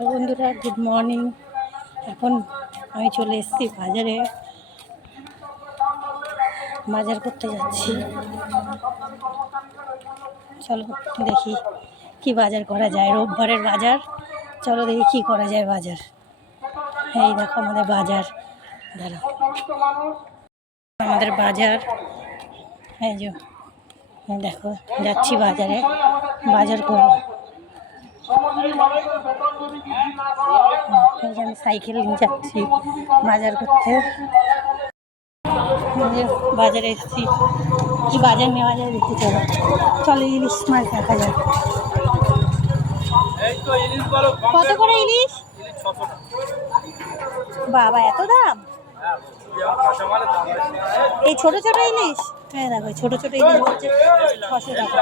তো বন্ধুরা, good morning. এখন আমি চলে এসেছি বাজারে, বাজার করতে যাচ্ছি। চলো দেখি কি বাজার করা যায়, রোববারের বাজার। চলো দেখি কি করা যায় বাজার। এই দেখো আমাদের বাজার, দাঁড়াও, আমাদের বাজার। এই যে দেখো, যাচ্ছি বাজারে, বাজার করবো। আমি সাইকেল নিয়ে যাচ্ছি বাজার করতে। বাজারে এসেছি, কি বাজার নেওয়া যায় দেখি। চলো চলো, ইলিশ মাছ দেখা যায়। কত করে ইলিশ? বাবা, এত দাম! এই ছোট ছোট ইলিশ? হ্যাঁ দেখো, ছোট ছোট ইলিশ বলছে 600 টাকা।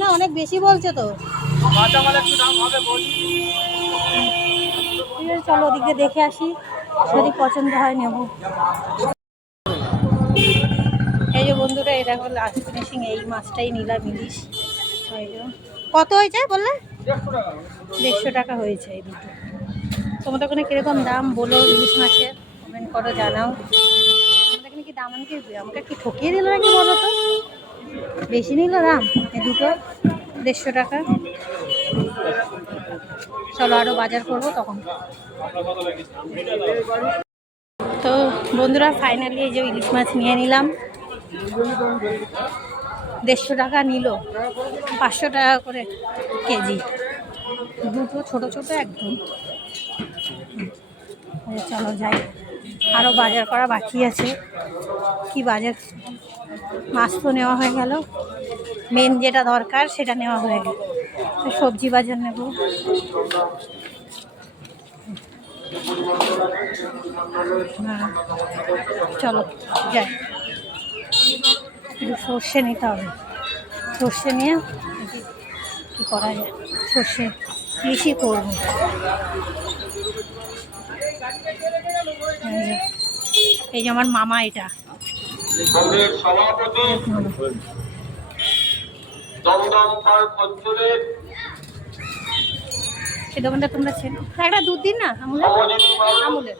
না, অনেক বেশি বলছে তো। ঠিক আছে, চলো ওদিকে দেখে আসি, যদি পছন্দ হয় নেব। এই যে বন্ধুরা, এই দেখো লাস্ট ফিনিশিং, এই মাছটাই নিলাম, ইলিশ। কত হয়েছে বললে? 150 টাকা হয়েছে এই দুটো। তোমাদের ওখানে কিরকম দাম বলো, ইলিশ মাছের কমেন্ট করো, জানাও। আমাদের এখানে কি দাম আমাকে কি ঠকিয়ে দিল নাকি বলো তো? বেশি নিল দাম এই দুটো, 150 টাকা। চলো আরও বাজার করবো তখন। তো বন্ধুরা, ফাইনালি এই যে ইলিশ মাছ নিয়ে নিলাম। 150 টাকা নিল, 500 টাকা করে কেজি, দুটো ছোট ছোট একদম। চলো যাই, আরও বাজার করা বাকি আছে। কি বাজার? মাছ তো নেওয়া হয়ে গেল, মেন যেটা দরকার সেটা নেওয়া হয়ে গেল। সবজি বাজার নেব। হ্যাঁ চলো যাই, একটু সর্ষে নিতে হবে। সর্ষে নিয়ে কী করা যায়, সর্ষে বেশি করবো। এই যে আমার মামা, এটা এই দোকানটা তোমরা চেনো? একটা দুধ দিন না, আমুলের। আমুলের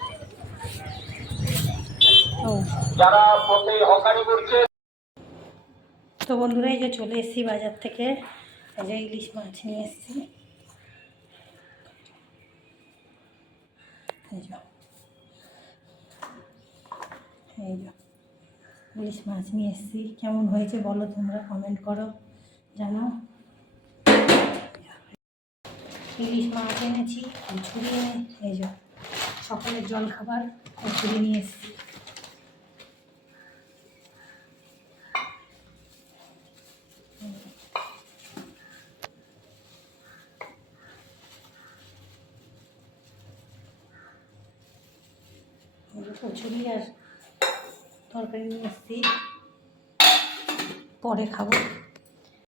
তো বন্ধুরা, এই যে চলে এসেছি বাজার থেকে, এই যে ইলিশ মাছ নিয়ে এসেছি। এই যে ইলিশ মাছ নিয়ে এসেছি, কেমন হয়েছে বলো তোমরা, কমেন্ট করো, জানাও। ইলিশ মাছ এনেছি, কচুরি এই যে সকালের জল খাবার, কচুরি নিয়ে এসেছি। কচুরি আর তরকারি নিয়ে এসেছি, পরে খাবো।